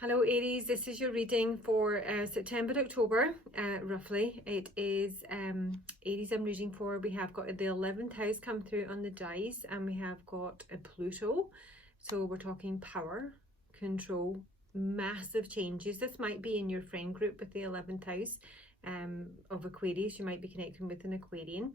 Hello Aries, this is your reading for September, October, roughly. It is Aries I'm reading for. We have got the 11th house come through on the dice, and we have got a Pluto. So we're talking power, control, massive changes. This might be in your friend group with the 11th house of Aquarius. You might be connecting with an Aquarian.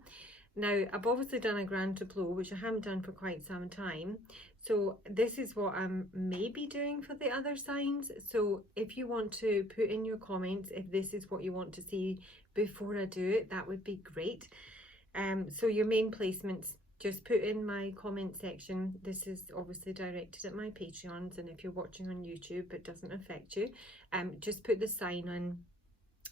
Now, I've obviously done a grand tableau, which I haven't done for quite some time. So this is what I'm maybe doing for the other signs. So if you want to put in your comments if this is what you want to see before I do it, that would be great. So your main placements, just put in my comment section. This is obviously directed at my Patreons, and if you're watching on YouTube, it doesn't affect you. Just put the sign on.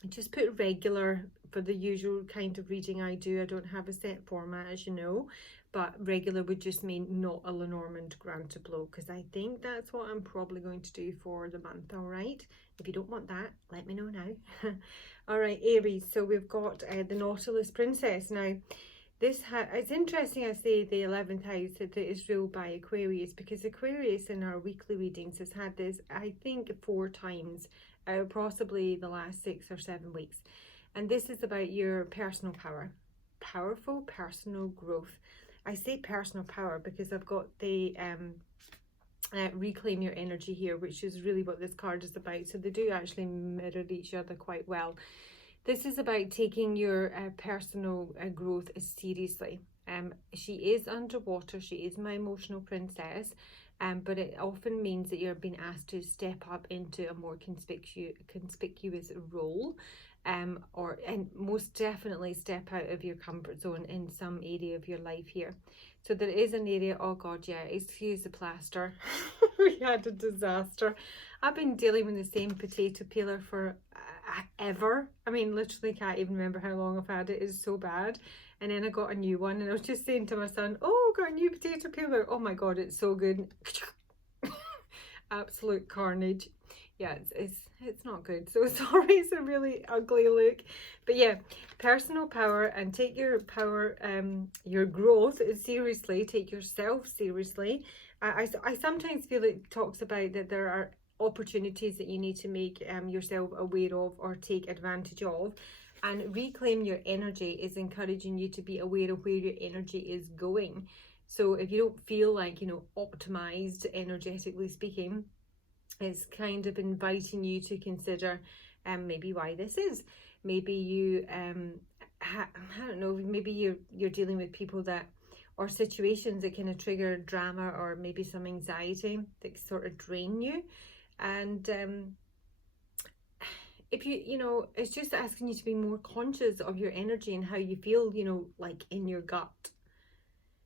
Just put regular for the usual kind of reading I do. I don't have a set format, as you know, but regular would just mean not a Lenormand Grand tableau, because I think that's what I'm probably going to do for the month. All right, if you don't want that, let me know now. All right, Aries, so we've got the Nautilus Princess. Now it's interesting I say the 11th house that is ruled by Aquarius, because Aquarius in our weekly readings has had this, I think, 4 times, possibly the last 6 or 7 weeks. And this is about your personal power, powerful personal growth. I say personal power because I've got the reclaim your energy here, which is really what this card is about. So they do actually mirror each other quite well. This is about taking your personal growth seriously. She is underwater. She is my emotional princess. But it often means that you're being asked to step up into a more conspicuous role, and most definitely step out of your comfort zone in some area of your life here. So there is an area, oh god, yeah, excuse the plaster. We had a disaster. I've been dealing with the same potato peeler for ever. I mean, literally can't even remember how long I've had it. It's so bad. And then I got a new one, and I was just saying to my son, oh, got a new potato peeler. Oh my god, it's so good. Absolute carnage. Yeah, it's not good. So sorry, it's a really ugly look. But yeah, personal power, and take your power, your growth seriously. Take yourself seriously. I sometimes feel it talks about that there are opportunities that you need to make yourself aware of or take advantage of. And reclaim your energy is encouraging you to be aware of where your energy is going. So if you don't feel like, you know, optimized energetically speaking, it's kind of inviting you to consider maybe why this is. Maybe you I don't know, maybe you're dealing with people that, or situations that kind of trigger drama or maybe some anxiety that sort of drain you. And if you know, it's just asking you to be more conscious of your energy and how you feel, you know, like in your gut.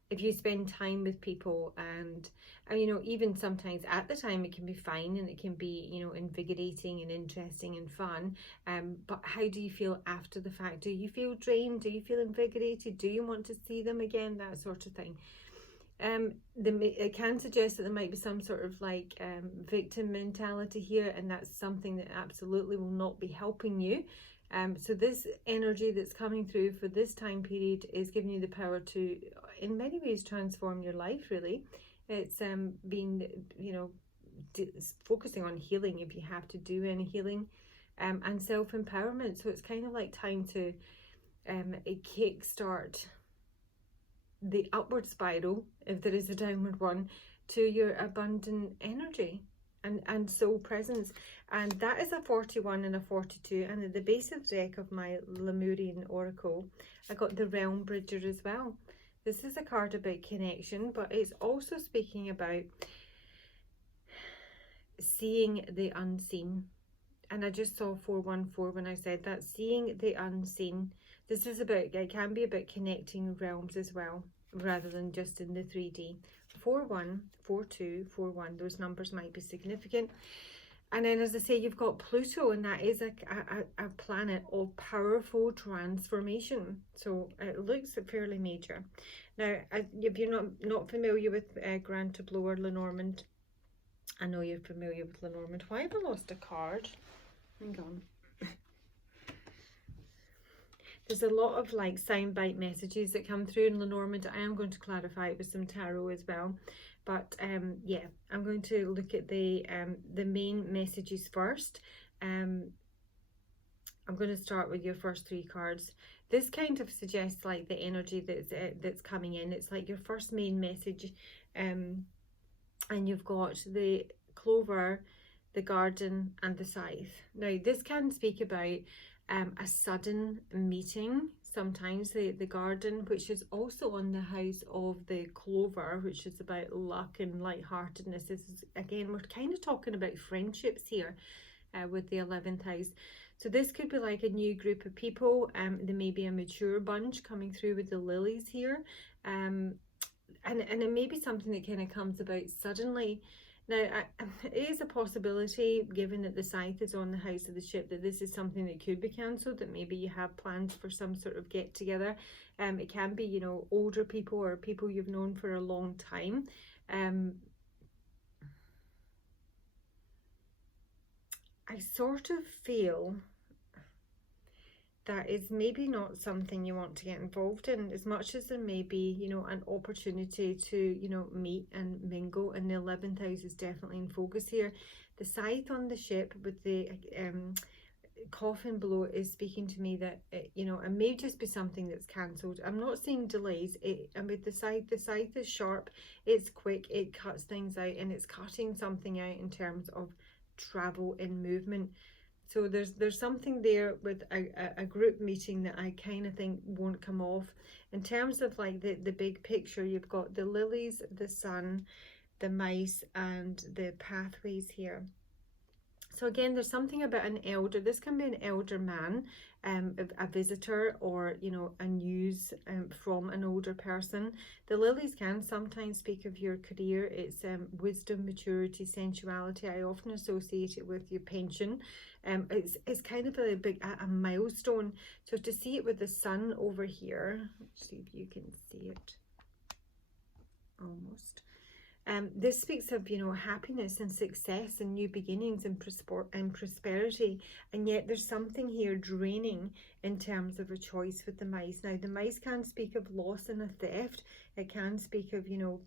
If you spend time with people, and you know, even sometimes at the time it can be fine and it can be, you know, invigorating and interesting and fun, but how do you feel after the fact? Do you feel drained? Do you feel invigorated? Do you want to see them again? That sort of thing. It can suggest that there might be some sort of like victim mentality here, and that's something that absolutely will not be helping you. So this energy that's coming through for this time period is giving you the power to, in many ways, transform your life, really. It's being, you know, focusing on healing if you have to do any healing, and self-empowerment. So it's kind of like time to kickstart the upward spiral, if there is a downward one, to your abundant energy and soul presence. And that is a 41 and a 42. And at the base of the deck of my Lemurian Oracle, I got the Realm Bridger as well. This is a card about connection, but it's also speaking about seeing the unseen. And I just saw 414 when I said that, seeing the unseen. This is about, it can be about connecting realms as well, rather than just in the 3D. 41, 42, 41, those numbers might be significant. And then, as I say, you've got Pluto, and that is a planet of powerful transformation. So it looks fairly major. Now, if you're not familiar with Grand Tableau or Lenormand, I know you're familiar with Lenormand. Why have I lost a card? Hang on. There's a lot of like soundbite messages that come through in Lenormand. I am going to clarify it with some tarot as well. But yeah, I'm going to look at the main messages first. I'm going to start with your first 3 cards. This kind of suggests like the energy that's coming in. It's like your first main message, and you've got the clover, the garden, and the scythe. Now, this can speak about a sudden meeting. Sometimes the garden, which is also on the house of the clover, which is about luck and lightheartedness. This is, again, we're kind of talking about friendships here with the 11th house. So this could be like a new group of people. There may be a mature bunch coming through with the lilies here. And it may be something that kind of comes about suddenly. Now, it is a possibility, given that the scythe is on the house of the ship, that this is something that could be cancelled, that maybe you have plans for some sort of get together. It can be, you know, older people or people you've known for a long time. I sort of feel that is maybe not something you want to get involved in, as much as there may be, you know, an opportunity to, you know, meet and mingle, and the 11th house is definitely in focus here. The scythe on the ship with the coffin below is speaking to me that you know, it may just be something that's cancelled. I'm not seeing delays. And with the scythe is sharp, it's quick, it cuts things out, and it's cutting something out in terms of travel and movement. So there's something there with a group meeting that I kind of think won't come off. In terms of like the big picture, you've got the lilies, the sun, the mice, and the pathways here. So again, there's something about an elder. This can be an elder man, a visitor, or, you know, a news from an older person. The lilies can sometimes speak of your career. It's wisdom, maturity, sensuality. I often associate it with your pension. It's kind of a milestone. So to see it with the sun over here, let's see if you can see it. Almost. This speaks of, you know, happiness and success and new beginnings and prosperity, and yet there's something here draining in terms of a choice with the mice. Now, the mice can speak of loss and a theft. It can speak of, you know,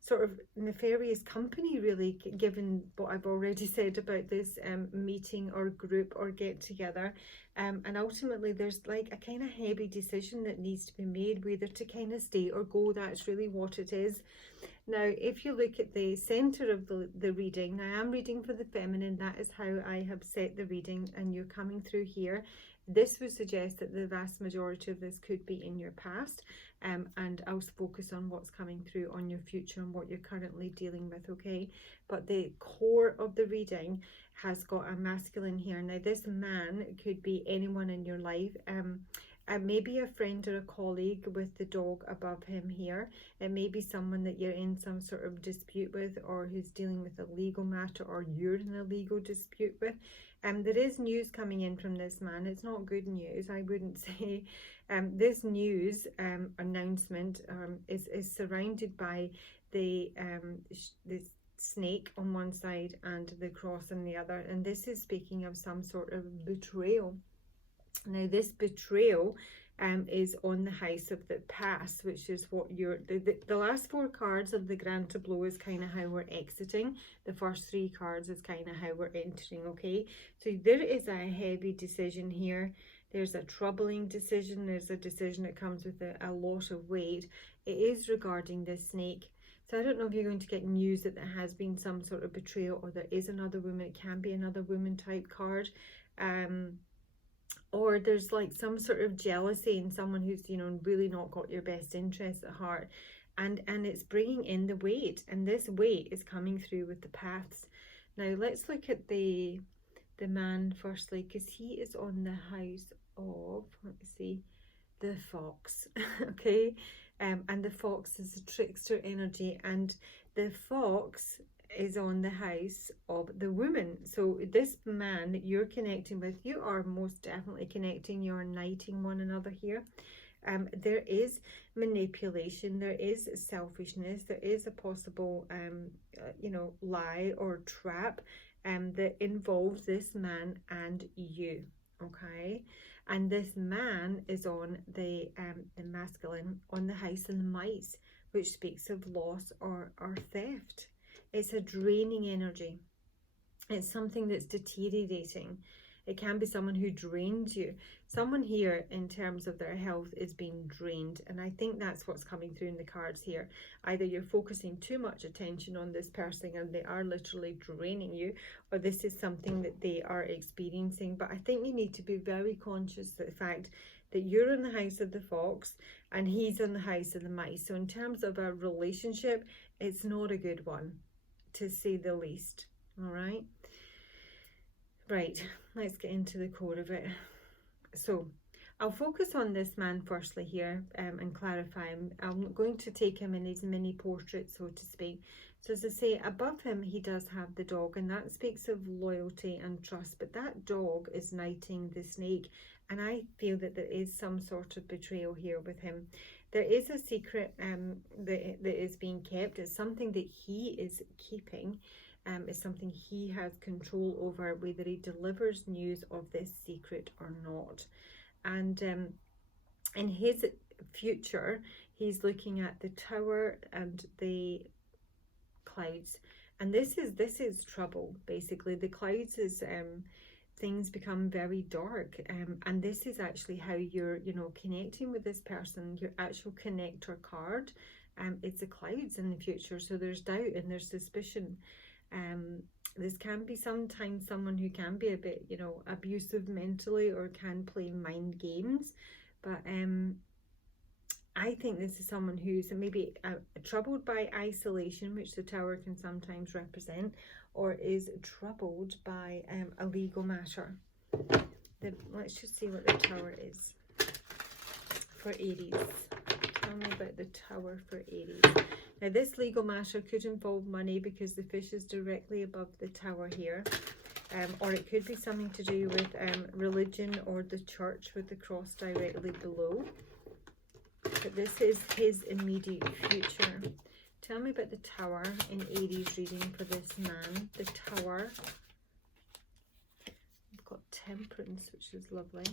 sort of nefarious company, really, given what I've already said about this meeting or group or get together. And ultimately, there's like a kind of heavy decision that needs to be made, whether to kind of stay or go. That's really what it is. Now, if you look at the center of the reading, I am reading for the feminine. That is how I have set the reading, and you're coming through here. This would suggest that the vast majority of this could be in your past, and I'll focus on what's coming through on your future and what you're currently dealing with, okay? But the core of the reading has got a masculine here. Now, this man could be anyone in your life. Maybe a friend or a colleague with the dog above him here. It may be someone that you're in some sort of dispute with, or who's dealing with a legal matter, or you're in a legal dispute with. There is news coming in from this man. It's not good news, I wouldn't say. This news announcement is surrounded by the snake on one side and the cross on the other, and this is speaking of some sort of betrayal. Now, this betrayal is on the house of the past, which is what you're... The last 4 cards of the Grand Tableau is kind of how we're exiting. The first 3 cards is kind of how we're entering, okay? So there is a heavy decision here. There's a troubling decision. There's a decision that comes with a lot of weight. It is regarding this snake. So I don't know if you're going to get news that there has been some sort of betrayal, or there is another woman. It can be another woman type card. Or there's like some sort of jealousy in someone who's, you know, really not got your best interests at heart, and it's bringing in the weight, and this weight is coming through with the paths. Now let's look at the man firstly, because he is on the house of, let me see, the fox. Okay, and the fox is a trickster energy, and the fox is on the house of the woman. So this man that you're connecting with, you are most definitely connecting, you're uniting one another here. There is manipulation, there is selfishness, there is a possible you know, lie or trap that involves this man and you, okay? And this man is on the masculine, on the house and the mice, which speaks of loss or theft. It's a draining energy. It's something that's deteriorating. It can be someone who drains you. Someone here, in terms of their health, is being drained. And I think that's what's coming through in the cards here. Either you're focusing too much attention on this person and they are literally draining you, or this is something that they are experiencing. But I think you need to be very conscious of the fact that you're in the house of the fox and he's in the house of the mice. So in terms of a relationship, it's not a good one, to say the least. All right. Right, let's get into the core of it. So I'll focus on this man firstly here and clarify him. I'm going to take him in his mini portrait, so to speak. So as I say, above him he does have the dog, and that speaks of loyalty and trust, but that dog is knighting the snake, and I feel that there is some sort of betrayal here with him. There is a secret that is being kept. It's something that he is keeping. Is something he has control over, whether he delivers news of this secret or not. And in his future, he's looking at the tower and the clouds, and this is trouble. Basically, the clouds is things become very dark, and this is actually how you're connecting with this person. Your actual connector card, it's the clouds in the future. So there's doubt and there's suspicion. This can be sometimes someone who can be a bit, abusive mentally or can play mind games. But I think this is someone who's maybe troubled by isolation, which the tower can sometimes represent, or is troubled by a legal matter. Let's just see what the tower is for Aries. Tell me about the tower for Aries. Now, this legal matter could involve money because the fish is directly above the tower here. Or it could be something to do with religion or the church with the cross directly below. But this is his immediate future. Tell me about the tower in Aries reading for this man. The tower. We've got temperance, which is lovely.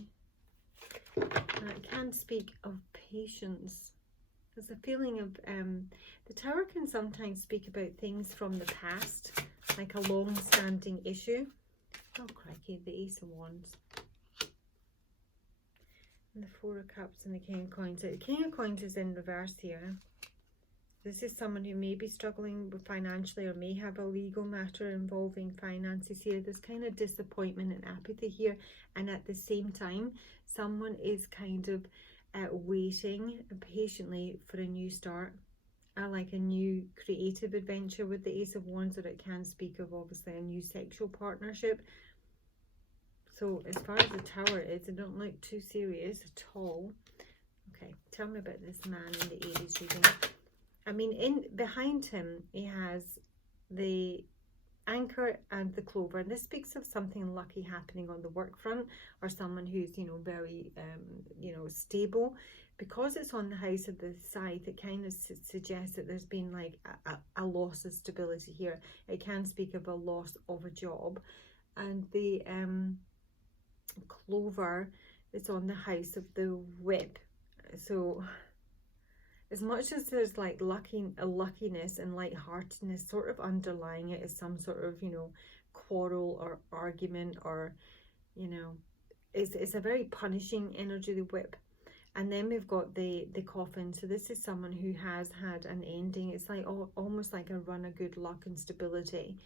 And it can speak of patience. There's a feeling of, the tower can sometimes speak about things from the past, like a long-standing issue. Oh, crikey, the Ace of Wands. And the Four of Cups and the King of Coins. The King of Coins is in reverse here. This is someone who may be struggling with financially or may have a legal matter involving finances here. There's kind of disappointment and apathy here. And at the same time, someone is kind of waiting patiently for a new start, like a new creative adventure with the Ace of Wands, or it can speak of obviously a new sexual partnership. So as far as the tower is, it don't look too serious at all. Okay, tell me about this man in the Aries reading. I mean, behind him he has the anchor and the clover, and this speaks of something lucky happening on the work front, or someone who's very stable. Because it's on the house of the scythe, it kind of suggests that there's been like a loss of stability here. It can speak of a loss of a job. And the clover is on the house of the whip. So as much as there's like luckiness and lightheartedness sort of underlying it, is some sort of quarrel or argument, or it's a very punishing energy, the whip. And then we've got the coffin. So this is someone who has had an ending. It's like almost like a run of good luck and stability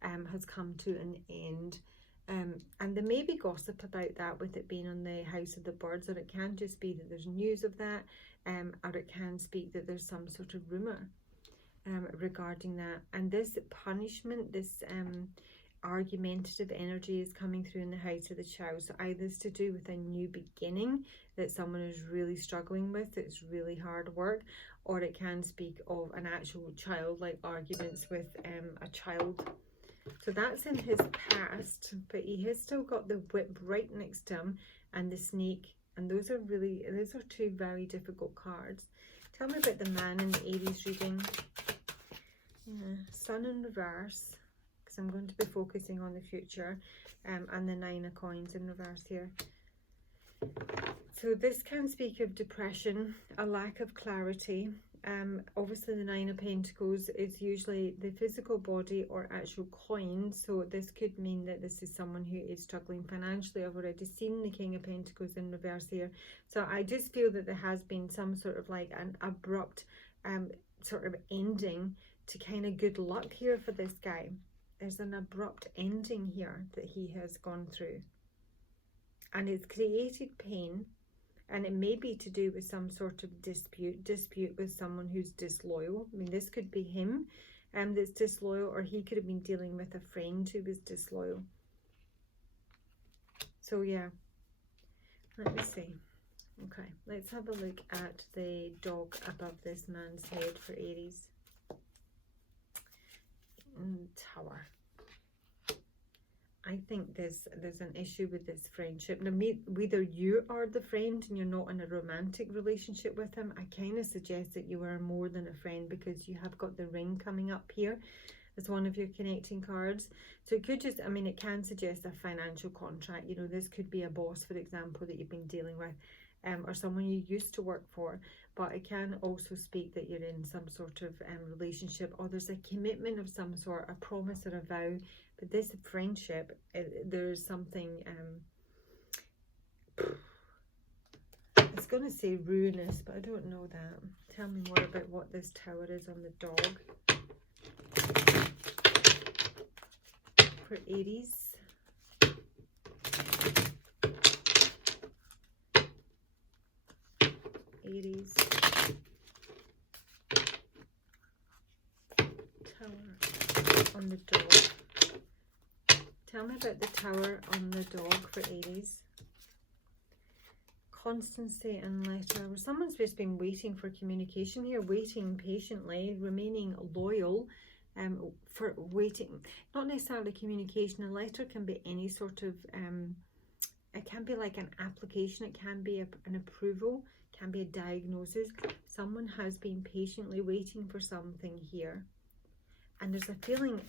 has come to an end. And there may be gossip about that, with it being on the house of the birds, or it can just be that there's news of that, or it can speak that there's some sort of rumour regarding that. And this punishment, this argumentative energy is coming through in the house of the child. So either it's to do with a new beginning that someone is really struggling with, it's really hard work, or it can speak of an actual child, like arguments with a child. So that's in his past, but he has still got the whip right next to him and the snake, and those are two very difficult cards. Tell me about the man in the Aries reading. Sun in reverse, because I'm going to be focusing on the future, and the Nine of Coins in reverse here. So this can speak of depression, a lack of clarity, Obviously the Nine of Pentacles is usually the physical body or actual coins, so this could mean that this is someone who is struggling financially. I've already seen the King of Pentacles in reverse here, so I just feel that there has been some sort of like an abrupt sort of ending to kind of good luck here for this guy. There's an abrupt ending here that he has gone through, and it's created pain. And it may be to do with some sort of dispute with someone who's disloyal. I mean, this could be him that's disloyal, or he could have been dealing with a friend who was disloyal. So yeah, let me see. Okay, let's have a look at the dog above this man's head for Aries. Tower. I think there's an issue with this friendship. Now, whether you are the friend and you're not in a romantic relationship with him, I kind of suggest that you are more than a friend, because you have got the ring coming up here as one of your connecting cards. So it could just, I mean, it can suggest a financial contract. You know, this could be a boss, for example, that you've been dealing with, or someone you used to work for. But it can also speak that you're in some sort of relationship, or there's a commitment of some sort, a promise or a vow. But this friendship, there's something, it's going to say ruinous, but I don't know that. Tell me more about what this tower is on the dog for Aries. Aries. Tower on the dog. Tell me about the tower on the dog for Aries. Constancy and letter. Well, someone's just been waiting for communication here, waiting patiently, remaining loyal, for waiting. Not necessarily communication. A letter can be any sort of, it can be like an application, it can be an approval, it can be a diagnosis. Someone has been patiently waiting for something here. And there's a feeling,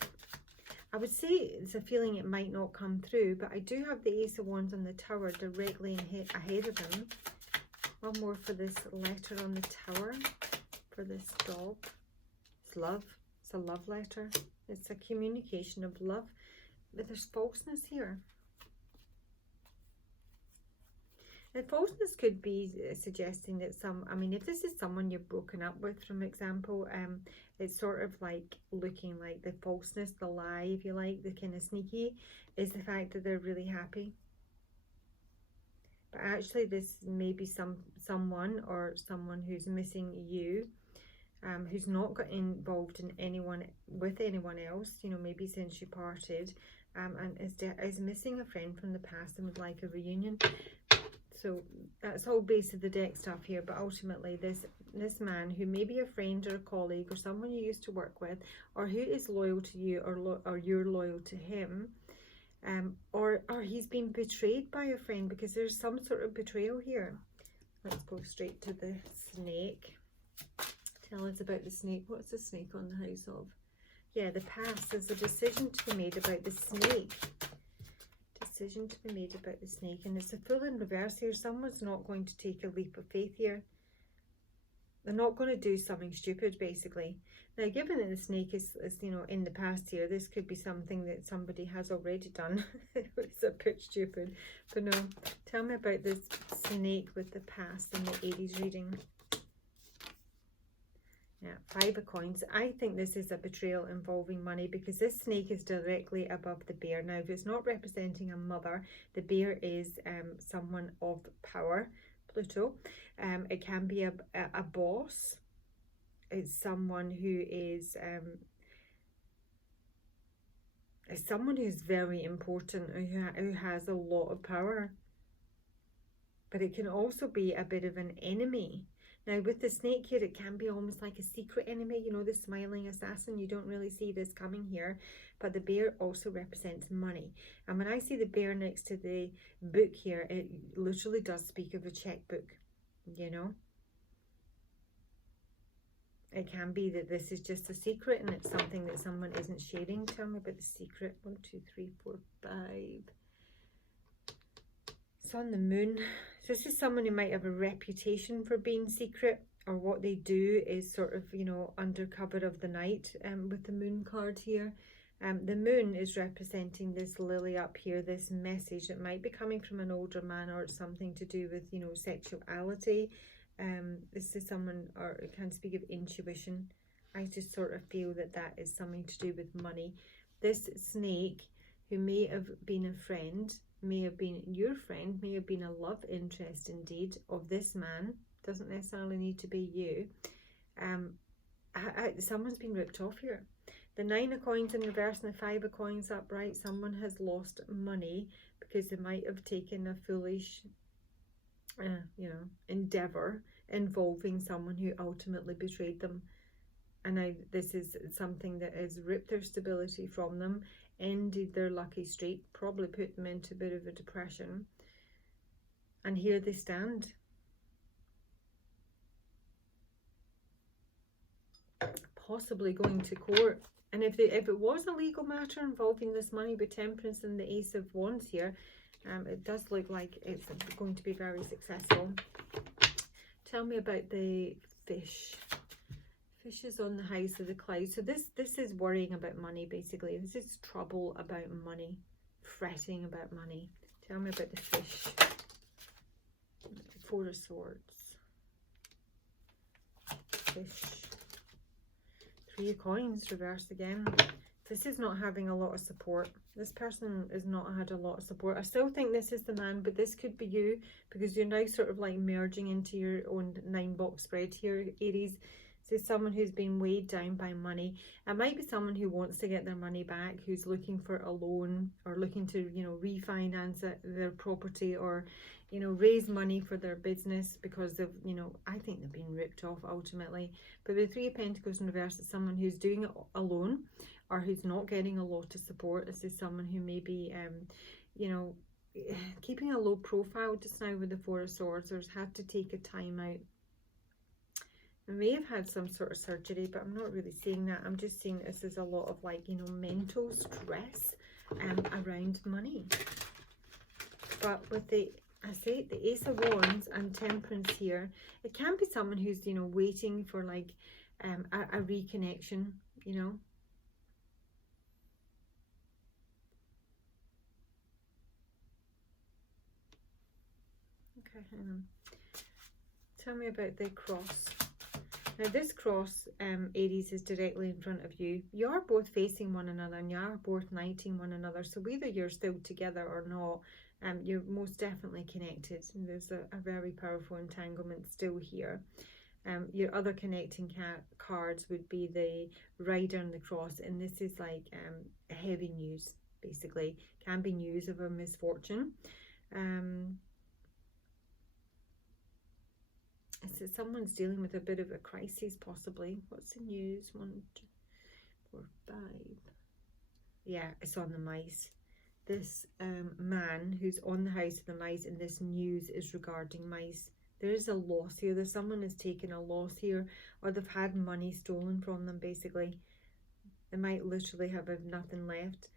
I would say it's a feeling it might not come through, but I do have the Ace of Wands on the tower directly ahead of him. One more for this letter on the tower for this dog. It's love. It's a love letter. It's a communication of love, but there's falseness here. And falseness could be suggesting that I mean, if this is someone you've broken up with, for example, it's sort of like looking like the falseness, the lie, if you like, the kind of sneaky, is the fact that they're really happy. But actually this may be someone who's missing you, who's not got involved in anyone else, you know, maybe since you parted, and is missing a friend from the past and would like a reunion. So that's all base of the deck stuff here, but ultimately this man, who may be a friend or a colleague or someone you used to work with, or who is loyal to you, or you're loyal to him, or he's been betrayed by a friend, because there's some sort of betrayal here. Let's go straight to the snake. Tell us about the snake. What's the snake on the house of? Yeah, the past. There's a decision to be made about the snake. Decision to be made about the snake, and it's a Fool in reverse here. Someone's not going to take a leap of faith here. They're not going to do something stupid, basically. Now, given that the snake is you know, in the past here, this could be something that somebody has already done. It's a bit stupid, but no. Tell me about this snake with the past in the Aries reading. Yeah, 5 of coins. I think this is a betrayal involving money, because this snake is directly above the bear. Now, if it's not representing a mother, the bear is someone of power, Pluto. It can be a boss. It's someone who is someone who's very important, who has a lot of power. But it can also be a bit of an enemy. Now, with the snake here, it can be almost like a secret enemy, you know, the smiling assassin. You don't really see this coming here. But the bear also represents money. And when I see the bear next to the book here, it literally does speak of a checkbook, you know. It can be that this is just a secret and it's something that someone isn't sharing. Tell me about the secret. 1, 2, 3, 4, 5. It's on the moon. So this is someone who might have a reputation for being secret, or what they do is sort of, you know, under cover of the night, with the moon card here. The moon is representing this lily up here, this message that might be coming from an older man, or it's something to do with, you know, sexuality. This is someone, or it can speak of intuition. I just sort of feel that that is something to do with money. This snake, who may have been a friend, may have been your friend, may have been a love interest indeed of this man, doesn't necessarily need to be you. Someone's been ripped off here. The 9 of coins in reverse and the 5 of coins upright. Someone has lost money because they might have taken a foolish, you know, endeavour involving someone who ultimately betrayed them. And this is something that has ripped their stability from them, ended their lucky streak, probably put them into a bit of a depression. And here they stand. Possibly going to court. And if it was a legal matter involving this money with Temperance and the Ace of Wands here, it does look like it's going to be very successful. Tell me about the fish. Fish is on the house of the clouds. So this is worrying about money, basically. This is trouble about money, fretting about money. Tell me about the fish. 4 of Swords. Fish. 3 of Coins reversed again. This is not having a lot of support. This person has not had a lot of support. I still think this is the man, but this could be you, because you're now sort of like merging into your own 9-box spread here, Aries. This is someone who's been weighed down by money. It might be someone who wants to get their money back, who's looking for a loan, or looking to, you know, refinance their property, or, you know, raise money for their business, because they've, you know, I think they've been ripped off ultimately. But with 3 of Pentacles in reverse, it's someone who's doing it alone, or who's not getting a lot of support. This is someone who may be, you know, keeping a low profile just now with the 4 of Swords, or has had to take a time out. I may have had some sort of surgery, but I'm not really seeing that. I'm just seeing this as a lot of, like, you know, mental stress around money. But with the, I say, the Ace of Wands and Temperance here, it can be someone who's, you know, waiting for, like, a reconnection, you know. Okay, hang on. Tell me about the cross. Now this cross, Aries, is directly in front of you. You are both facing one another, and you are both knighting one another. So whether you're still together or not, you're most definitely connected. And there's a very powerful entanglement still here. Your other connecting cards would be the Rider and the Cross. And this is like heavy news, basically. Can be news of a misfortune. So someone's dealing with a bit of a crisis, possibly. What's the news? 1, 2, 4, 5. Yeah, it's on the mice. This man who's on the house of the mice, and this news is regarding mice. There is a loss here. There's someone has taken a loss here, or they've had money stolen from them, basically. They might literally have nothing left.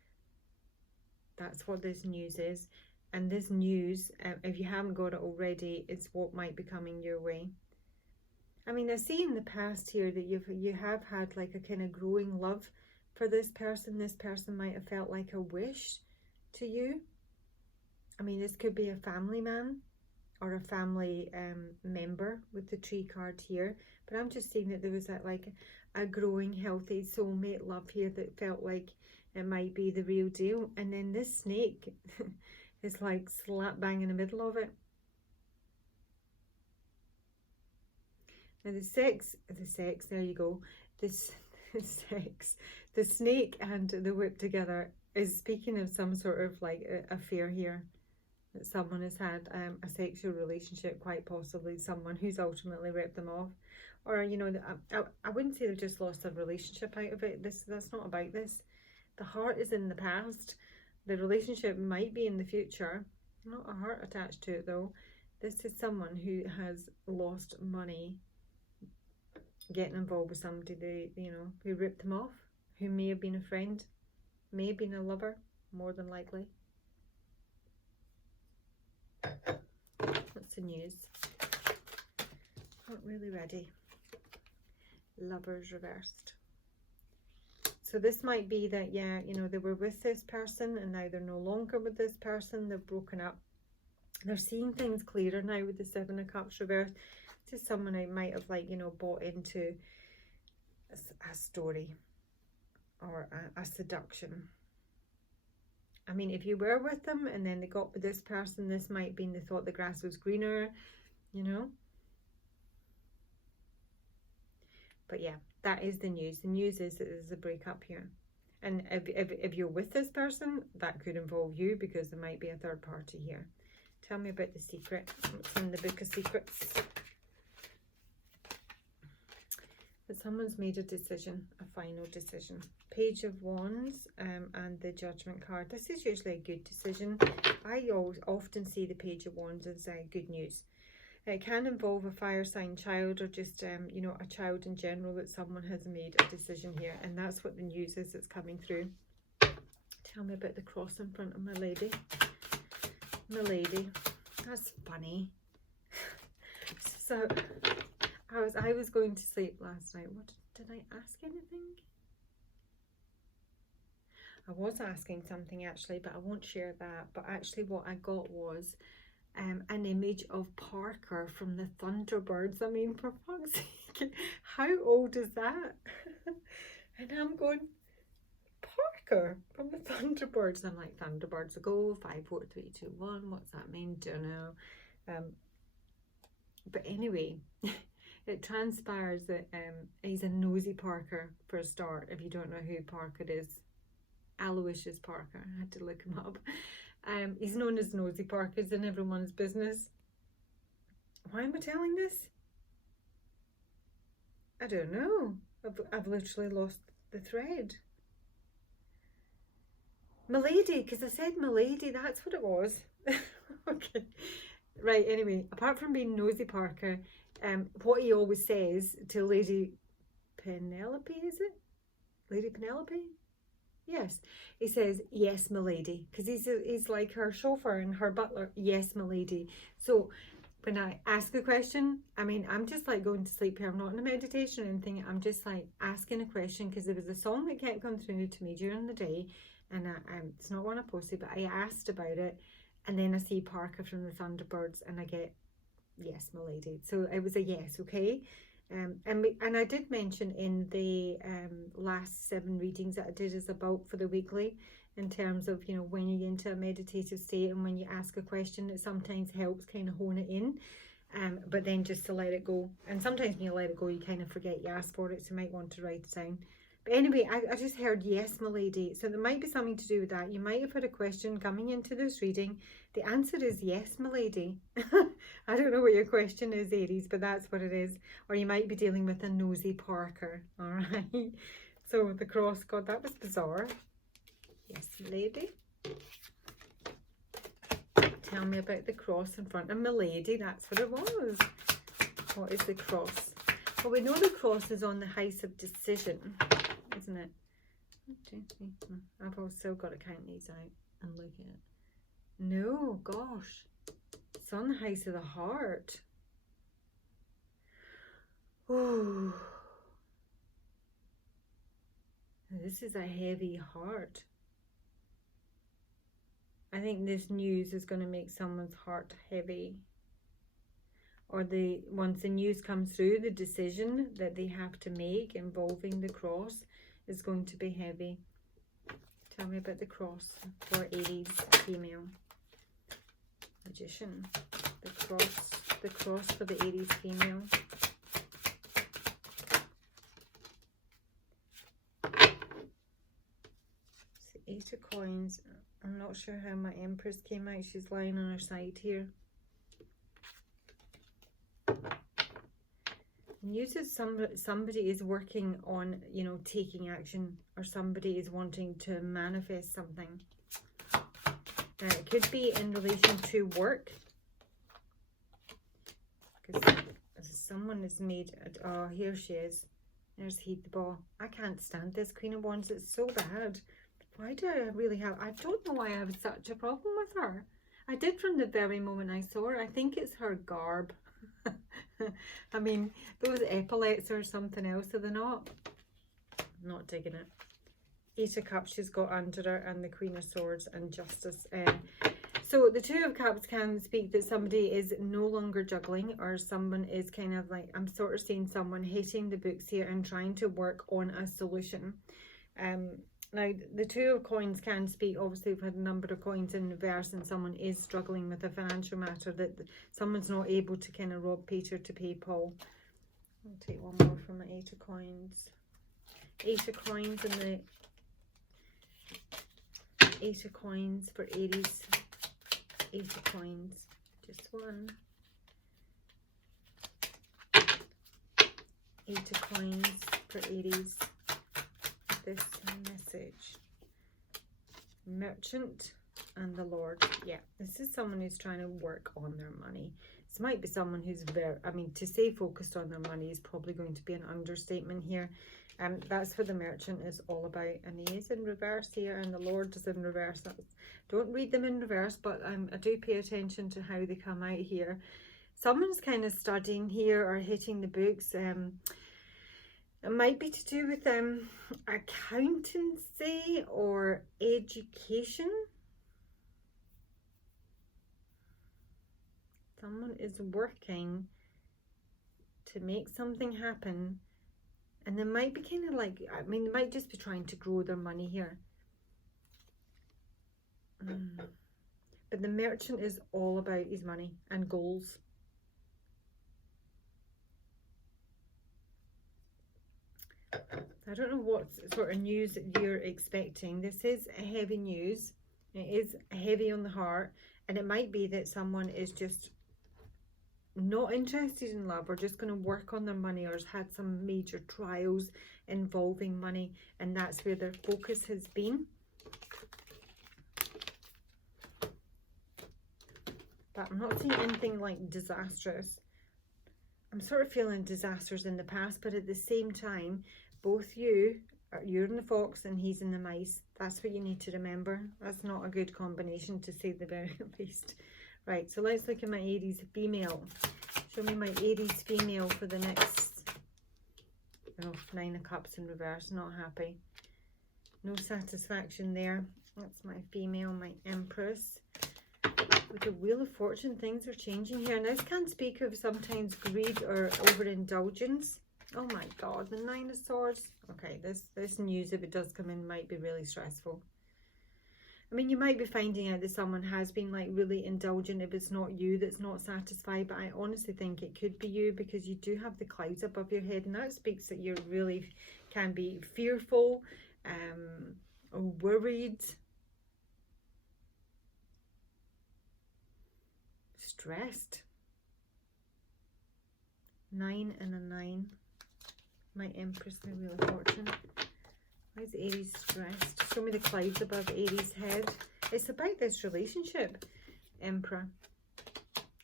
That's what this news is. And this news, if you haven't got it already, it's what might be coming your way. I mean, I see in the past here that you have had like a kind of growing love for this person. This person might have felt like a wish to you. I mean, this could be a family man or a family member with the Tree card here. But I'm just seeing that there was that like a growing, healthy soulmate love here that felt like it might be the real deal. And then this snake is like slap bang in the middle of it. Now the sex, there you go. This sex, the snake and the whip together is speaking of some sort of like affair here. That someone has had a sexual relationship, quite possibly someone who's ultimately ripped them off. Or, you know, I wouldn't say they've just lost a relationship out of it. That's not about this. The heart is in the past. The relationship might be in the future. Not a heart attached to it though. This is someone who has lost money getting involved with somebody who ripped them off, who may have been a friend, may have been a lover, more than likely. What's the news? Not really ready. Lovers reversed. So this might be that, yeah, you know, they were with this person and now they're no longer with this person. They've broken up. They're seeing things clearer now with the Seven of Cups reversed. To someone who might have, like, you know, bought into a story or a seduction. I mean, if you were with them and then they got with this person, this might have been they thought the grass was greener, you know. But yeah, that is the news. The news is that there's a breakup here. And if you're with this person, that could involve you, because there might be a third party here. Tell me about the secret. What's in the Book of Secrets? That someone's made a decision, a final decision. Page of Wands and the Judgment card. This is usually a good decision. I often see the Page of Wands as good news. It can involve a fire sign child, or just, you know, a child in general, that someone has made a decision here. And that's what the news is that's coming through. Tell me about the cross in front of my lady. My lady. That's funny. So, I was going to sleep last night. What did I ask anything? I was asking something actually, but I won't share that. But actually what I got was an image of Parker from the Thunderbirds. I mean, for fuck's sake, how old is that? And I'm going, Parker from the Thunderbirds. And I'm like, Thunderbirds go, 5, 4, 3, 2, 1. What's that mean? Don't know. But anyway, it transpires that he's a nosy Parker for a start. If you don't know who Parker is, Aloysius Parker. I had to look him up. He's known as Nosy Parker. He's in everyone's business. Why am I telling this? I don't know. I've literally lost the thread. Milady, because I said Milady, that's what it was. Okay. Right, anyway, apart from being Nosy Parker, what he always says to Lady Penelope, is it? Lady Penelope? Yes, he says, yes, milady, because he's like her chauffeur and her butler. Yes, milady. So when I ask a question, I mean, I'm just like going to sleep here. I'm not in a meditation or anything. I'm just like asking a question, because there was a song that kept coming through to me during the day, and it's not one I posted, but I asked about it, and then I see Parker from the Thunderbirds, and I get, yes, milady. So it was a yes, okay? And I did mention in the last 7 readings that I did as a bulk for the weekly, in terms of, you know, when you get into a meditative state and when you ask a question, it sometimes helps kind of hone it in, but then just to let it go. And sometimes when you let it go, you kind of forget you asked for it, so you might want to write it down. But anyway, I just heard yes, milady. So there might be something to do with that. You might have had a question coming into this reading. The answer is yes, milady. I don't know what your question is, Aries, but that's what it is. Or you might be dealing with a nosy Parker. All right. So the cross, God, that was bizarre. Yes, milady. Tell me about the cross in front of milady. That's what it was. What is the cross? Well, we know the cross is on the house of decision, isn't it? 1, 2, 3, 4. I've still got to count these out and look at it. No, gosh. It's on the house of the heart. Oh. This is a heavy heart. I think this news is going to make someone's heart heavy. Or once the news comes through, the decision that they have to make involving the cross is going to be heavy. Tell me about the cross for Aries female. Magician. The cross for the Aries female. It's the 8 of coins. I'm not sure how my Empress came out. She's lying on her side here. News is somebody is working on, you know, taking action, or somebody is wanting to manifest something. It could be in relation to work, because someone has made oh, here she is. There's Heat the Ball. I can't stand this Queen of Wands. It's so bad. Why do I really have, I don't know why I have such a problem with her. I did from the very moment I saw her. I think it's her garb. I mean, those epaulets are something else, are they not? Not digging it. Eight of Cups she's got under her, and the Queen of Swords and Justice. So the Two of Cups can speak that somebody is no longer juggling, or someone is kind of like, I'm sort of seeing someone hitting the books here and trying to work on a solution. Now, the Two of Coins can speak, obviously we've had a number of coins in reverse and someone is struggling with a financial matter, that someone's not able to kind of rob Peter to pay Paul. I'll take one more from the Eight of Coins. Eight of Coins and the Eight of Coins for Aries. Eight of Coins, just one. Eight of Coins for Aries. This message. Merchant and the Lord. Yeah, this is someone who's trying to work on their money. This might be someone who's very, I mean, to say focused on their money is probably going to be an understatement here. That's what the Merchant is all about, and he is in reverse here, and the Lord is in reverse. Don't read them in reverse, but I do pay attention to how they come out here. Someone's kind of studying here or hitting the books. It might be to do with accountancy or education. Someone is working to make something happen. And they might be kind of like, I mean, they might just be trying to grow their money here. But the Merchant is all about his money and goals. I don't know what sort of news you're expecting. This is heavy news. It is heavy on the heart. And it might be that someone is just not interested in love, or just going to work on their money, or has had some major trials involving money, and that's where their focus has been. But I'm not seeing anything like disastrous. I'm sort of feeling disasters in the past, but at the same time, both you're in the fox and he's in the mice. That's what you need to remember. That's not a good combination, to say the very least. Right, so let's look at my Aries female. Show me my Aries female for the next, oh, Nine of Cups in reverse, not happy. No satisfaction there. That's my female, my Empress. With the Wheel of Fortune, things are changing here. And this can speak of sometimes greed or overindulgence. Oh my God, the Nine of Swords. Okay, this news, if it does come in, might be really stressful. I mean, you might be finding out that someone has been like really indulgent if it's not you that's not satisfied, but I honestly think it could be you, because you do have the clouds above your head, and that speaks that you really can be fearful, or worried, stressed. 9 and a 9. My Empress, the Wheel of Fortune. Why is Aries stressed? Show me the clouds above Aries' head. It's about this relationship, Emperor.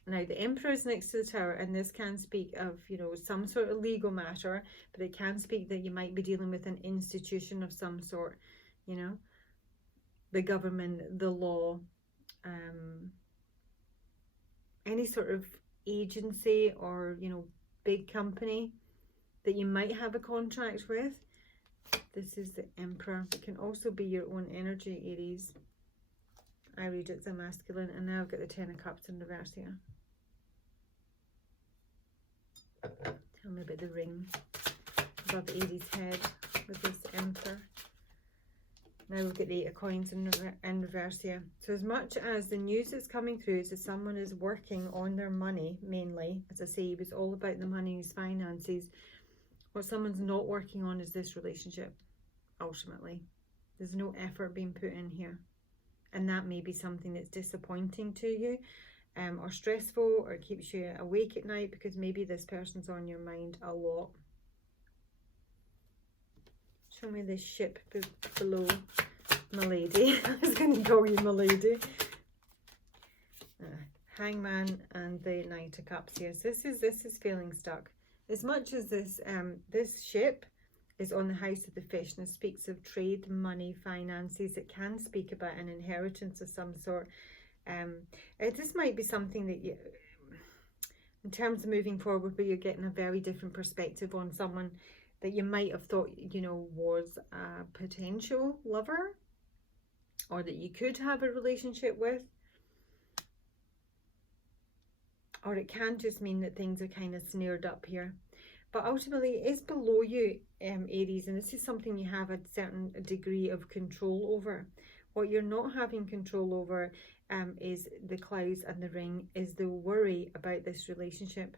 Now, the Emperor is next to the Tower, and this can speak of, you know, some sort of legal matter, but it can speak that you might be dealing with an institution of some sort, you know, the government, the law, any sort of agency or, you know, big company that you might have a contract with. This is the Emperor. It can also be your own energy, Aries. I read it's a masculine, and now I've got the Ten of Cups in reverse here. Tell me about the ring above Aries' head with this Emperor. Now we've got the Eight of Coins in reverse here. So as much as the news that's coming through is that someone is working on their money, mainly, as I say, it was all about the money, his finances. What someone's not working on is this relationship, ultimately. There's no effort being put in here. And that may be something that's disappointing to you, or stressful, or keeps you awake at night, because maybe this person's on your mind a lot. Show me the ship below, my lady. I was going to call you my lady. Hangman and the Knight of Cups here. So this is feeling stuck. As much as this this ship is on the house of the fish, and it speaks of trade, money, finances, it can speak about an inheritance of some sort. This might be something that in terms of moving forward, where you're getting a very different perspective on someone that you might have thought, you know, was a potential lover, or that you could have a relationship with. Or it can just mean that things are kind of snared up here. But ultimately, it is below you, Aries, and this is something you have a certain degree of control over. What you're not having control over is the clouds and the ring, is the worry about this relationship.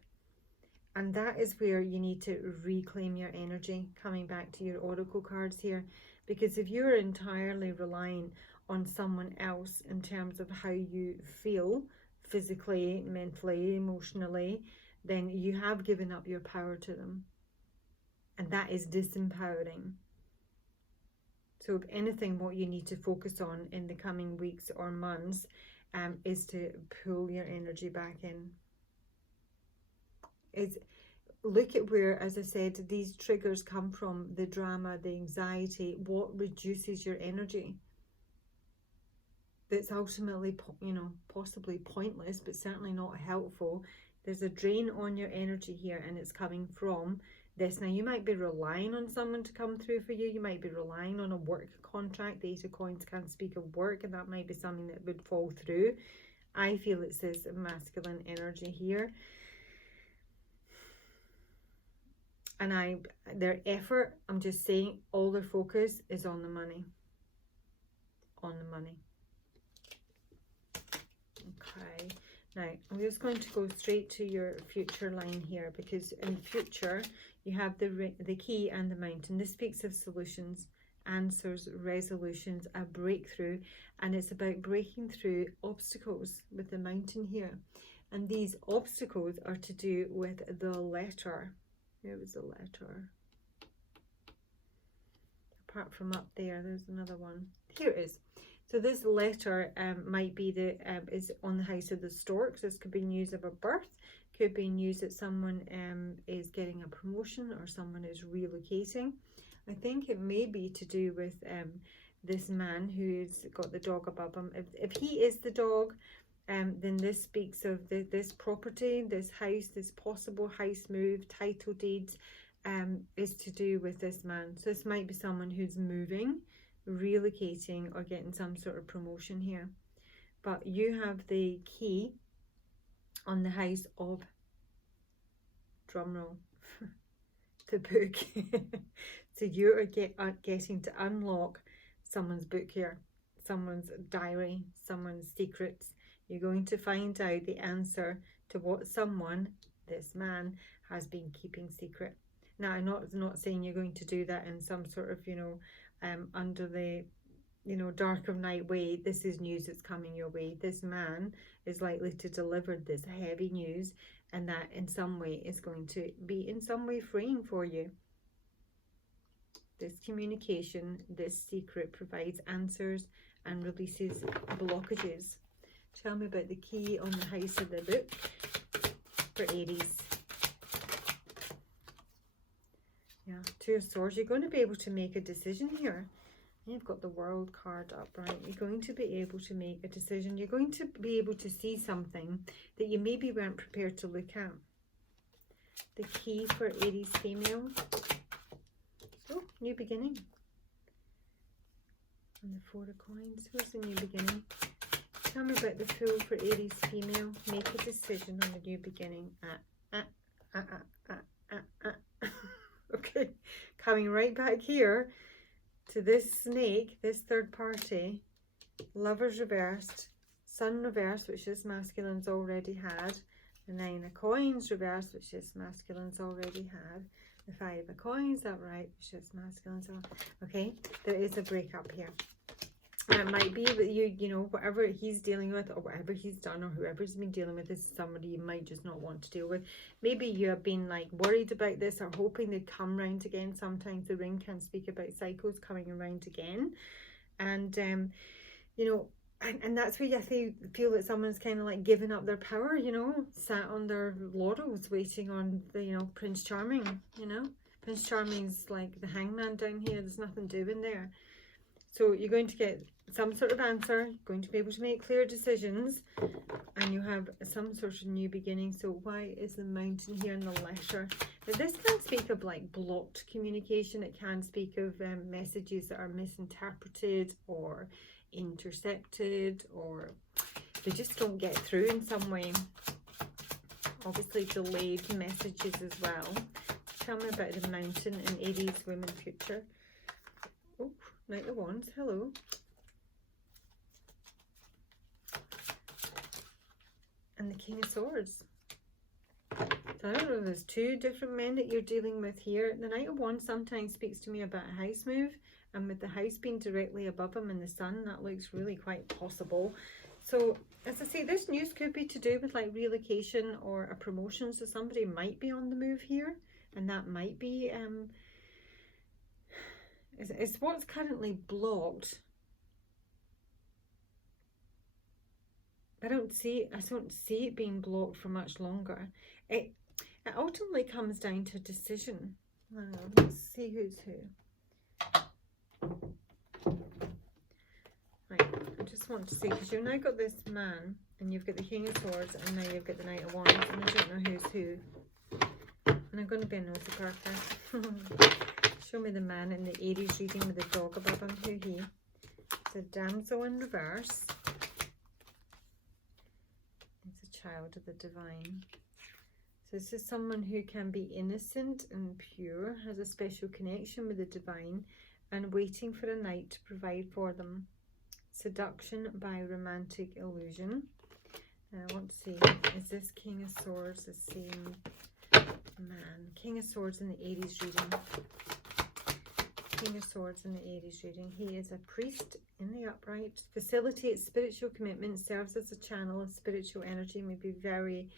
And that is where you need to reclaim your energy, coming back to your oracle cards here. Because if you're entirely relying on someone else in terms of how you feel, physically, mentally, emotionally, then you have given up your power to them. And that is disempowering. So if anything, what you need to focus on in the coming weeks or months is to pull your energy back in. Look at where, as I said, these triggers come from, the drama, the anxiety, what reduces your energy. That's ultimately, you know, possibly pointless, but certainly not helpful. There's a drain on your energy here, and it's coming from this. Now, you might be relying on someone to come through for you. You might be relying on a work contract. The Eight of Coins can speak of work, and that might be something that would fall through. I feel it's this masculine energy here. And their effort, I'm just saying, all their focus is on the money. On the money. Okay. Now, I'm just going to go straight to your future line here, because in future, you have the key and the mountain. This speaks of solutions, answers, resolutions, a breakthrough, and it's about breaking through obstacles with the mountain here. And these obstacles are to do with the letter. Here was the letter. Apart from up there, there's another one. Here it is. So this letter might be is on the house of the storks. This could be news of a birth. Could be news that someone is getting a promotion, or someone is relocating. I think it may be to do with this man who's got the dog above him. If he is the dog, then this speaks of this property, this house, this possible house move, title deeds, is to do with this man. So this might be someone who's moving, relocating, or getting some sort of promotion here. But you have the key on the house of, drumroll, the book. So you are getting to unlock someone's book here, someone's diary, someone's secrets. You're going to find out the answer to what someone, this man, has been keeping secret. Now, I'm not saying you're going to do that in some sort of, you know, under the, you know, dark of night way. This is news that's coming your way. This man is likely to deliver this heavy news, and that in some way is going to be in some way freeing for you. This communication, this secret, provides answers and releases blockages. Tell me about the key on the house of the book for Aries. Yeah, Two of Swords. You're going to be able to make a decision here. You've got the World card up, right? You're going to be able to make a decision. You're going to be able to see something that you maybe weren't prepared to look at. The key for Aries female. Oh, new beginning. And the Four of Coins. Where's the new beginning? Tell me about the Fool for Aries female. Make a decision on the new beginning. Okay, coming right back here to this snake, this third party. Lovers reversed, Sun reversed, which this masculine's already had. The Nine of Coins reversed, which this masculine's already had. The Five of Coins upright, which this masculine's already. Okay, there is a breakup here. And it might be that you know, whatever he's dealing with, or whatever he's done, or whoever's been dealing with, this is somebody you might just not want to deal with. Maybe you have been like worried about this, or hoping they'd come round again. Sometimes the ring can speak about cycles coming around again. And, you know, and that's where I feel that someone's kind of like giving up their power, you know, sat on their laurels waiting on the, you know, Prince Charming, you know. Prince Charming's like the hangman down here. There's nothing doing there. So you're going to get some sort of answer. You're going to be able to make clear decisions, and you have some sort of new beginning. So why is the mountain here in the letter? Now, this can speak of like blocked communication. It can speak of messages that are misinterpreted or intercepted, or they just don't get through in some way. Obviously delayed messages as well. Tell me about the mountain in Aries women future. Oh, Knight of Wands, hello. And the King of Swords. So I don't know if there's two different men that you're dealing with here. The Knight of Wands sometimes speaks to me about a house move, and with the house being directly above him in the sun, that looks really quite possible. So as I say, this news could be to do with like relocation or a promotion. So somebody might be on the move here, and that might be it's what's currently blocked. I don't see it being blocked for much longer. It ultimately comes down to a decision. Let's see who's who. Right, I just want to see, because you've now got this man, and you've got the King of Swords, and now you've got the Knight of Wands, and I don't know who's who. And I'm going to be a nosy person. Show me the man in the Aries reading with the dog above him, who he. It's a damsel in reverse. It's a child of the divine. So this is someone who can be innocent and pure, has a special connection with the divine, and waiting for a knight to provide for them. Seduction by romantic illusion. I want to see, is this King of Swords the same man? King of Swords in the Aries reading. King of Swords in the Aries reading. He is a priest in the upright. Facilitates spiritual commitment, serves as a channel of spiritual energy, may be very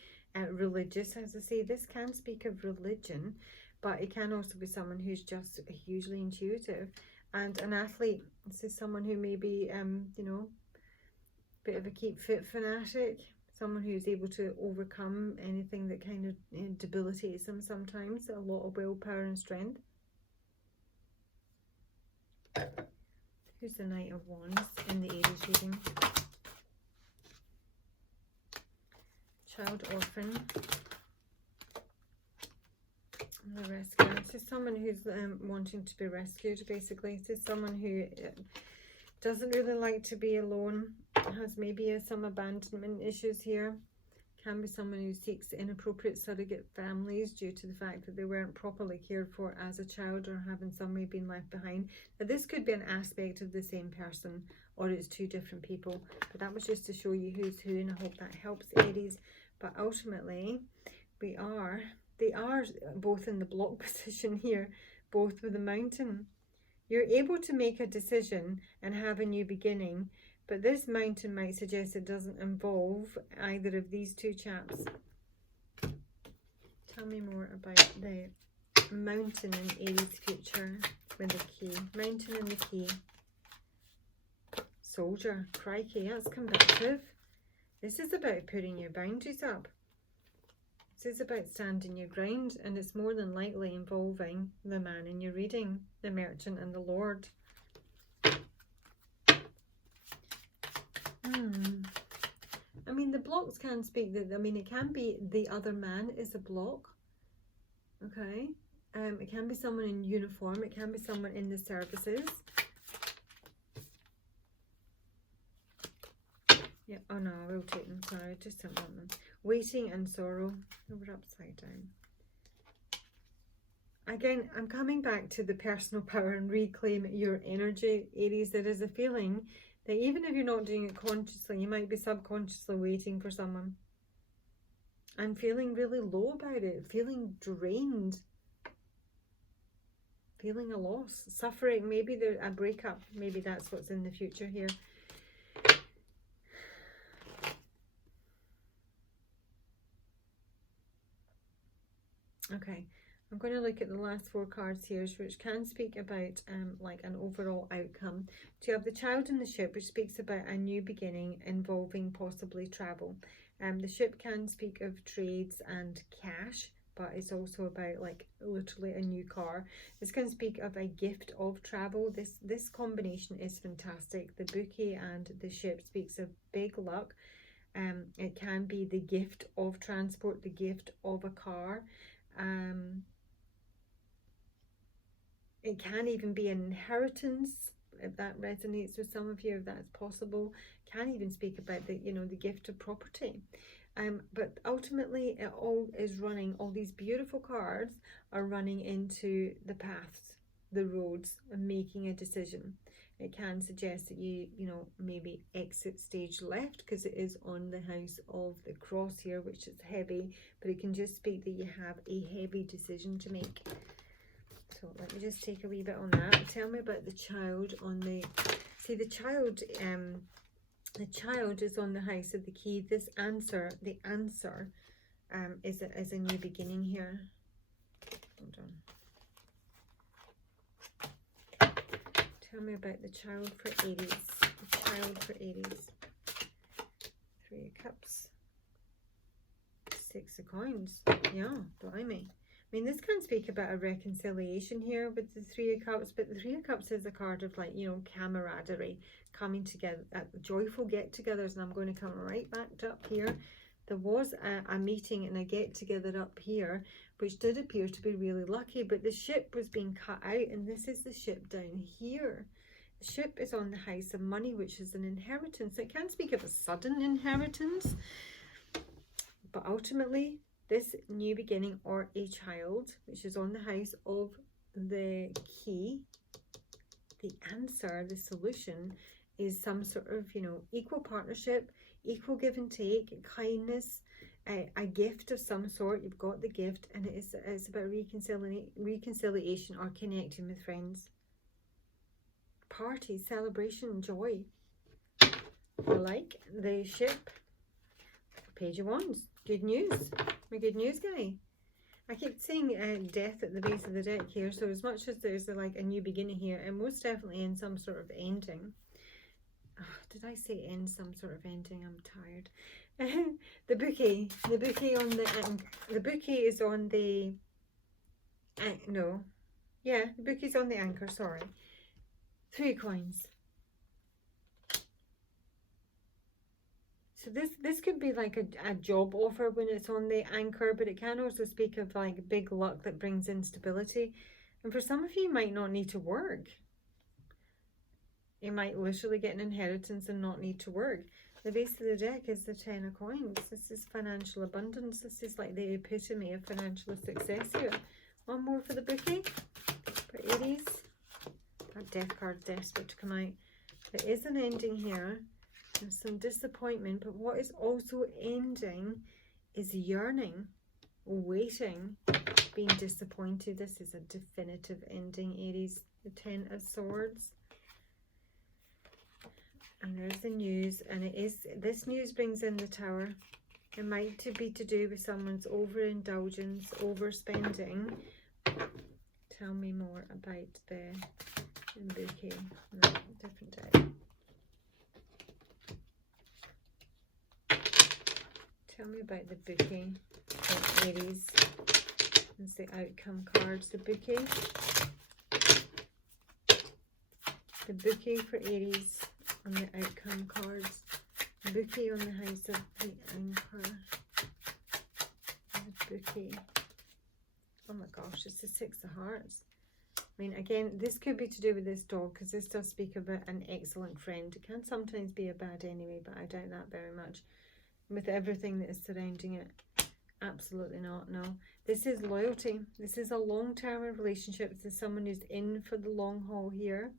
religious. As I say, this can speak of religion, but it can also be someone who's just hugely intuitive. And an athlete. This is someone who may be, you know, a bit of a keep fit fanatic. Someone who's able to overcome anything that kind of debilitates them sometimes. A lot of willpower and strength. Who's the Knight of Wands in the Aries reading? Child orphan. And the rescue. This is someone who's wanting to be rescued, basically. This is someone who doesn't really like to be alone, has maybe some abandonment issues here. Can be someone who seeks inappropriate surrogate families due to the fact that they weren't properly cared for as a child, or having somebody been left behind. Now this could be an aspect of the same person, or it's two different people, but that was just to show you who's who, and I hope that helps, Aries. But ultimately they are both in the block position here, both with the mountain. You're able to make a decision and have a new beginning, but this mountain might suggest it doesn't involve either of these two chaps. Tell me more about the mountain in Aries future with the key. Mountain and the key. Soldier. Crikey, that's combative. This is about putting your boundaries up. This is about standing your ground, and it's more than likely involving the man in your reading, the merchant and the lord. I mean, the blocks can speak that, I mean, it can be the other man is a block. Okay. It can be someone in uniform. It can be someone in the services. Yeah. Oh no, I will take them. Sorry, I just don't want them. Waiting and sorrow. Oh, we're upside down. Again, I'm coming back to the personal power and reclaim your energy, Aries. There is a feeling that even if you're not doing it consciously, you might be subconsciously waiting for someone and feeling really low about it, feeling drained, feeling a loss, suffering, maybe a breakup. Maybe that's what's in the future here. Okay, I'm going to look at the last four cards here, which can speak about like an overall outcome. So you have the Child in the Ship, which speaks about a new beginning involving possibly travel. The ship can speak of trades and cash, but it's also about like literally a new car. This can speak of a gift of travel. This combination is fantastic. The bouquet and the ship speaks of big luck. It can be the gift of transport, the gift of a car. It can even be an inheritance, if that resonates with some of you, if that's possible. Can even speak about the, you know, the gift of property. But ultimately it all is running, all these beautiful cards are running into the paths, the roads, and making a decision. It can suggest that you know, maybe exit stage left, because it is on the house of the cross here, which is heavy, but it can just speak that you have a heavy decision to make. So let me just take a wee bit on that. Tell me about the child on the, see the child is on the house of the key. This answer, the answer is a new beginning here. Hold on. Tell me about the child for Aries. The child for Aries. 3 of Cups. 6 of Coins. Yeah, blimey. I mean, this can speak about a reconciliation here with the 3 of Cups, but the 3 of Cups is a card of, like, you know, camaraderie, coming together, joyful get-togethers, and I'm going to come right back up here. There was a meeting and a get-together up here, which did appear to be really lucky, but the ship was being cut out, and this is the ship down here. The ship is on the house of money, which is an inheritance. It can speak of a sudden inheritance, but ultimately, this new beginning or a child, which is on the house of the key, the answer, the solution is some sort of, you know, equal partnership, equal give and take, kindness, a gift of some sort. You've got the gift, and it's about reconciliation or connecting with friends. Party, celebration, joy. I like the ship. Page of Wands. Good news. My good news guy. I keep seeing death at the base of the deck here, so as much as there's like a new beginning here, and most definitely in some sort of ending. Oh, did I say in some sort of ending? I'm tired. The bouquet on the bouquet is on the no, yeah, the bookie's on the anchor. Sorry, 3 coins. So this could be like a job offer when it's on the anchor, but it can also speak of like big luck that brings instability. And for some of you, you might not need to work. You might literally get an inheritance and not need to work. The base of the deck is the 10 of Coins. This is financial abundance. This is like the epitome of financial success here. One more for the bookie, for Aries. That death card's desperate to come out. There is an ending here. There's some disappointment, but what is also ending is yearning, waiting, being disappointed. This is a definitive ending, Aries. The 10 of Swords. And there's the news, and it is, this news brings in the Tower. It might be to do with someone's overindulgence, overspending. Tell me more about the bouquet. No, different deck. Tell me about the bouquet for Aries. That's the outcome cards. The bouquet. The bouquet for Aries on the outcome cards. The bouquet on the house of the anchor. The bouquet. Oh my gosh, it's the 6 of Hearts. I mean, again, this could be to do with this dog, because this does speak about an excellent friend. It can sometimes be a bad enemy, but I doubt that very much. With everything that is surrounding it, absolutely not. No, this is loyalty. This is a long-term relationship. This is someone who's in for the long haul here.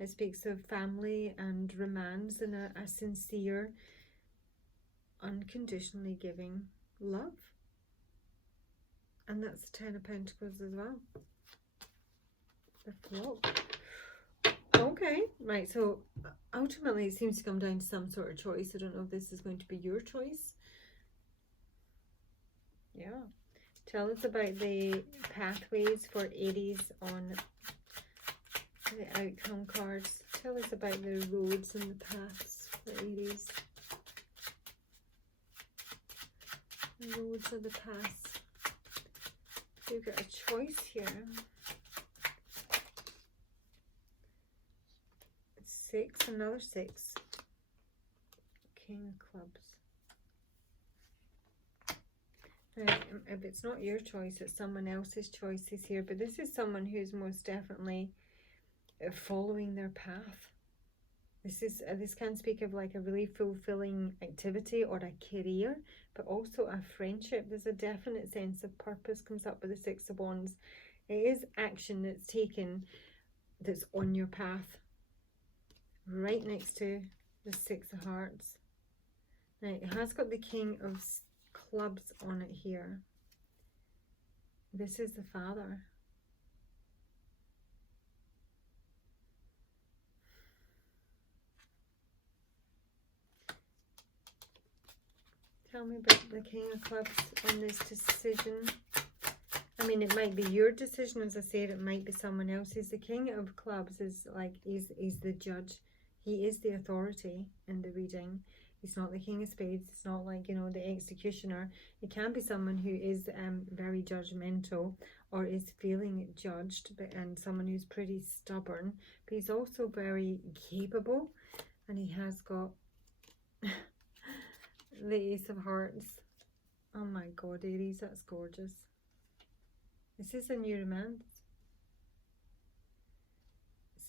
It speaks of family and romance and a sincere, unconditionally giving love. And that's the 10 of Pentacles as well. The Flock. Okay, right, so ultimately it seems to come down to some sort of choice. I don't know if this is going to be your choice. Yeah. Tell us about the pathways for Aries on the outcome cards. Tell us about the roads and the paths for Aries. The roads or the paths You get a choice here. 6, another 6. King of Clubs. Now, if it's not your choice, it's someone else's choices here. But this is someone who's most definitely following their path. This can speak of like a really fulfilling activity or a career, but also a friendship. There's a definite sense of purpose comes up with the 6 of Wands. It is action that's taken that's on your path, right next to the 6 of Hearts. Now it has got the King of Clubs on it here. This is the father. Tell me about the King of Clubs on this decision. I mean, it might be your decision, as I said, it might be someone else's. The King of Clubs is like, he's the judge. He is the authority in the reading. He's not the King of Spades. It's not like, you know, the executioner. It can be someone who is very judgmental or is feeling judged, and someone who's pretty stubborn. But he's also very capable, and he has got the Ace of Hearts. Oh my God, Aries, that's gorgeous. This is a new romance.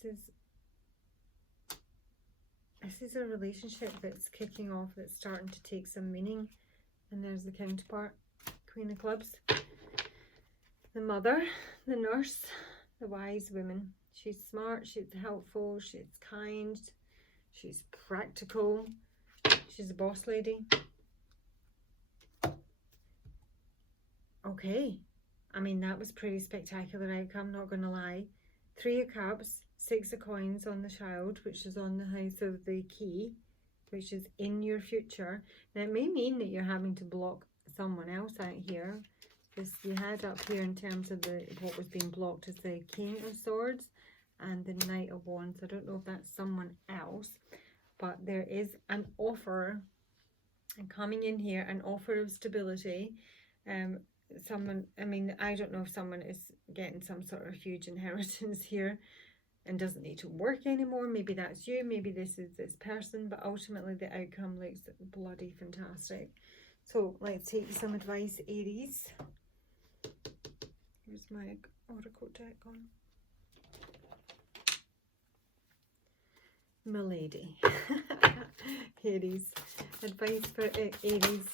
This is a relationship that's kicking off, that's starting to take some meaning. And there's the counterpart, Queen of Clubs. The mother, the nurse, the wise woman. She's smart, she's helpful, she's kind, she's practical, she's a boss lady. Okay, I mean, that was pretty spectacular outcome, not going to lie. 3 of Cups, 6 of Coins on the Child, which is on the house of the Key, which is in your future. Now, it may mean that you're having to block someone else out here. Because you had up here in terms of what was being blocked is the King of Swords and the Knight of Wands. I don't know if that's someone else, but there is an offer coming in here, an offer of stability. Someone, I mean, I don't know if someone is getting some sort of huge inheritance here and doesn't need to work anymore. Maybe that's you, maybe this is this person, but ultimately the outcome looks bloody fantastic. So let's take some advice, Aries. Here's my oracle deck on. Milady. Aries. Advice for Aries.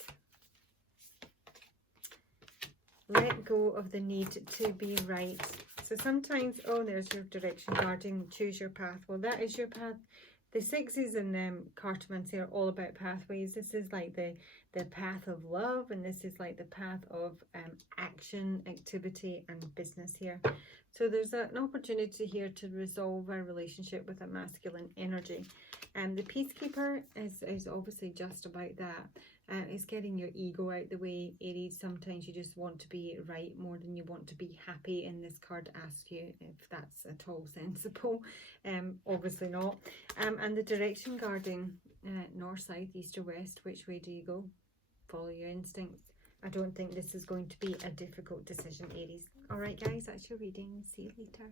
Let go of the need to be right. So sometimes, oh, there's your direction guarding, choose your path. Well, that is your path. The 6s and cartomancy are all about pathways. This is like the path of love, and this is like the path of action, activity, and business here. So there's an opportunity here to resolve a relationship with a masculine energy. The Peacekeeper is obviously just about that. It's getting your ego out the way, Aries. Sometimes you just want to be right more than you want to be happy, and this card asks you if that's at all sensible. Obviously not. And the direction guarding, north, south, east or west. Which way do you go? Follow your instincts. I don't think this is going to be a difficult decision, Aries. Alright guys, that's your reading. See you later.